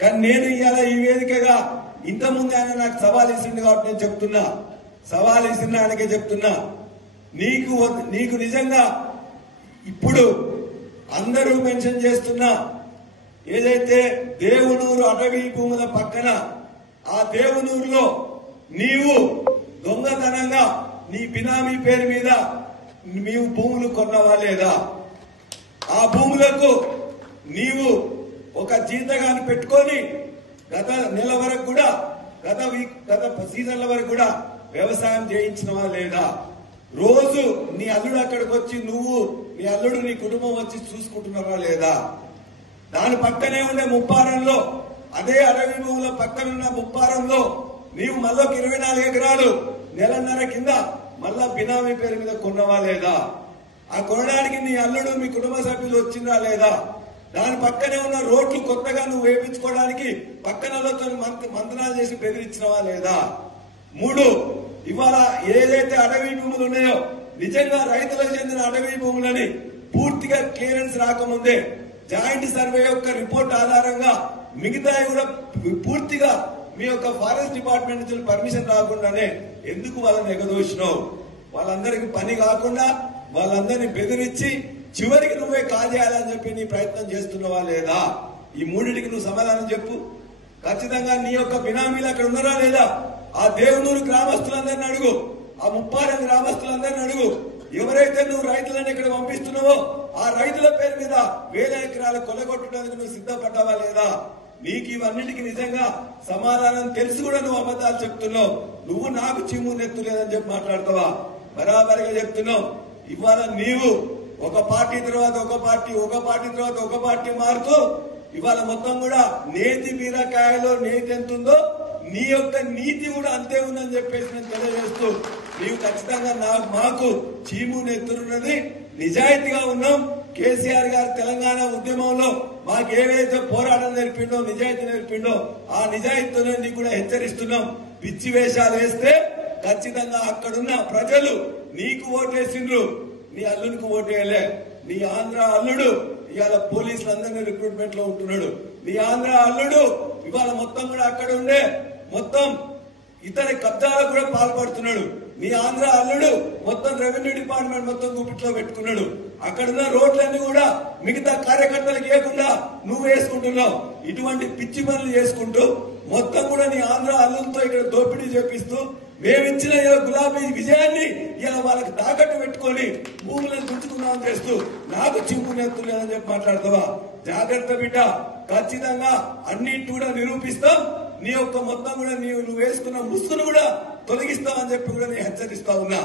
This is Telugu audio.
కానీ నేను ఇవాళ ఈ వేదికగా ఇంతకుముందు ఆయన నాకు సవాల్ ఇస్తుంది కాబట్టి నేను చెప్తున్నా, సవాల్ ఇస్తున్న ఆయనకే చెప్తున్నా, నీకు నిజంగా ఇప్పుడు అందరూ మెన్షన్ చేస్తున్నా ఏదైతే దేవునూరు అటవీ భూముల పక్కన ఆ దేవునూరులో నీవు దొంగతనంగా నీ బినామీ పేరు మీద నీవు భూములు కొన్నవా లేదా? ఆ భూములకు నీవు ఒక జీతగాన్ని పెట్టుకొని గత నెల వరకు కూడా గత సీజన్ల వరకు కూడా వ్యవసాయం చేయించినవా లేదా? రోజు నీ అల్లుడు అక్కడికి వచ్చి నువ్వు నీ అల్లుడు నీ కుటుంబం వచ్చి చూసుకుంటున్నావా లేదా? దాని పక్కనే ఉండే ముప్పారంలో అదే అటవీ భూముల పక్కనున్న ముప్పారంలో నీవు మళ్ళీ 24 ఎకరాలు నెలన్నర కింద మళ్ళా బినామీ పేరు మీద కొన్నవా లేదా? ఆ కొనడానికి నీ అల్లుడు మీ కుటుంబ సభ్యులు వచ్చిందా లేదా? దాని పక్కనే ఉన్న రోడ్లు కొత్తగా నువ్వు వేయించుకోవడానికి పక్కనలతో మంతనాలు చేసి బెదిరించినవా లేదా? 3, ఇవాళ ఏదైతే అటవీ భూములు ఉన్నాయో నిజంగా రైతులకు చెందిన అటవీ భూములని పూర్తిగా క్లియరెన్స్ రాకముందే జాయింట్ సర్వే యొక్క రిపోర్ట్ ఆధారంగా మిగతాయి కూడా పూర్తిగా మీ యొక్క ఫారెస్ట్ డిపార్ట్మెంట్ నుంచి పర్మిషన్ రాకుండానే ఎందుకు వాళ్ళని ఎగదోసినావు? వాళ్ళందరికీ పని కాకుండా వాళ్ళందరినీ బెదిరించి చివరికి నువ్వే కాజేయాలని చెప్పి నీ ప్రయత్నం చేస్తున్నావా లేదా? ఈ మూడింటికి నువ్వు సమాధానం చెప్పు. ఖచ్చితంగా నీ యొక్క బినామీలు అక్కడ ఉన్నారా లేదా? ఆ దేవునూరు గ్రామస్తులందరినీ అడుగు, ఆ ముప్పారం గ్రామస్తులందరినీ అడుగు. ఎవరైతే నువ్వు రైతులను ఇక్కడ పంపిస్తున్నావో ఆ రైతుల పేరు మీద 1000 ఎకరాలు కొలగొట్టడానికి నువ్వు సిద్ధపడ్డావా లేదా? నీకు ఇవన్నిటికీ నిజంగా సమాధానం తెలిసి కూడా నువ్వు అబద్ధాలు చెప్తున్నావు. నువ్వు నాకు చిమ్ము నెత్తు లేదని చెప్పి మాట్లాడతావా? బరాబరిగా చెప్తున్నావు. ఇవాళ నీవు ఒక పార్టీ తర్వాత ఒక పార్టీ, ఒక పార్టీ తర్వాత ఒక పార్టీ మారుతూ ఇవాళ మొత్తం కూడా నేతి బీరకాయలో నేతి ఎంత ఉందో నీ యొక్క నీతి కూడా అంతే ఉందని చెప్పేసి నేను తెలియజేస్తూ, నీవు ఖచ్చితంగా మాకు చీము నెత్తున్నది, నిజాయితీగా ఉన్నాం. కేసీఆర్ గారు తెలంగాణ ఉద్యమంలో మాకు ఏవైతే పోరాటం నేర్పిండో, నిజాయితీ నేర్పిండో ఆ నిజాయితీతోనే నీకు కూడా హెచ్చరిస్తున్నాం. పిచ్చి వేషాలు వేస్తే ఖచ్చితంగా అక్కడున్న ప్రజలు నీకు ఓటేసిండ్రు, నీ అల్లునికి ఓటేయలే. నీ ఆంధ్ర అల్లుడు ఇవాళ పోలీసులందరినీ రిక్రూట్మెంట్ లో ఉంటున్నాడు. నీ ఆంధ్ర అల్లుడు ఇవాళ మొత్తం కూడా అక్కడ ఉండే మొత్తం ఇతర కబ్జాలకు కూడా పాల్పడుతున్నాడు. నీ ఆంధ్ర అల్లుడు మొత్తం రెవెన్యూ డిపార్ట్మెంట్ మొత్తం గుప్పిట్లో పెట్టుకున్నాడు. అక్కడున్న రోడ్లన్నీ కూడా మిగతా కార్యకర్తలకు ఇవ్వకుండా నువ్వు వేసుకుంటున్నావు. ఇటువంటి పిచ్చి పనులు చేసుకుంటూ మొత్తం కూడా నీ ఆంధ్ర అల్లులతో ఇక్కడ దోపిడీ చేపిస్తూ మేమిచ్చిన గులాబీ విజయాన్ని ఇలా వాళ్ళకి తాకట్టు పెట్టుకొని భూములను గుంజుకున్నామని చేస్తూ నాకు చింపు నెత్తులేదని చెప్పి మాట్లాడతావా? జాగ్రత్త బిడ్డ, ఖచ్చితంగా అన్నింటి కూడా నిరూపిస్తాం. నీ యొక్క మొత్తం కూడా నువ్వు వేసుకున్న ముసుగును కూడా తొలగిస్తామని చెప్పి కూడా నేను హెచ్చరిస్తా ఉన్నా.